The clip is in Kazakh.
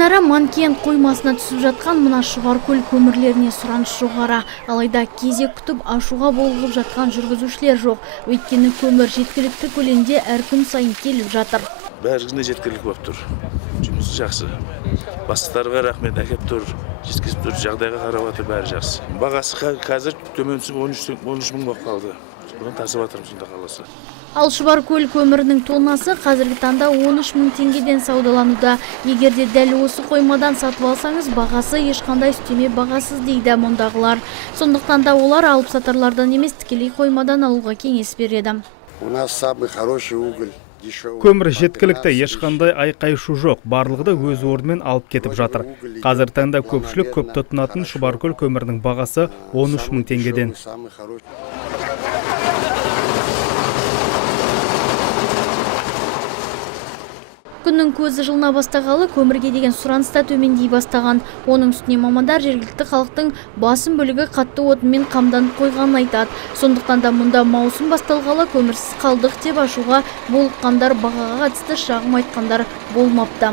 Күнара Манкент қоймасына түсіп жатқан мына Шұбаркөл көмірлеріне сұраныс жоғары. Алайда кезек күтіп ашуға болғып жатқан жүргізушілер жоқ. Өйткені көмір жеткілікті көлемде әр күн сайын келіп жатыр. Бәріне жеткілік болып тұр. Жұмысы жақсы. Бастықтарға рахмет, әкеп тұр, жеткізіп тұр, жағдайға қарап отыр, бәрі жақсы. Бағасы қазір төмен түсіп 13 мың болып қалды. Бұдан тасып жатырмыз сонда қаласы. Ал Шұбаркөл көмірінің тоннасы қазіргі таңда 13 мың теңгеден саудалануда. Егер де дәл осы қоймадан сатып алсаңыз, бағасы ешқандай үстеме бағасыз дейді мұндағылар. Сондықтан да олар алып сатарлардан емес, тікелей қоймадан алуға кеңес береді. У нас самый хороший уголь. Көмір жеткілікті, ешқандай айқай-шу жоқ, барлығы да өз орнымен алып кетіп жатыр. Қазір таңда көпшілік көп тұтынатын Шұбаркөл көмірінің бағасы 13 мың теңгеден. Күннің көзі жылына бастағалы көмірге деген сұраныста төмендей бастаған. Оның үстіне мамандар жергілікті халықтың басым бөлігі қатты отынмен қамданып қойғанын айтады. Сондықтан да мұнда маусым басталғалы көмірсіз қалдық деп ашуға болыққандар, бағаға қатысты шағым айтқандар болмапты.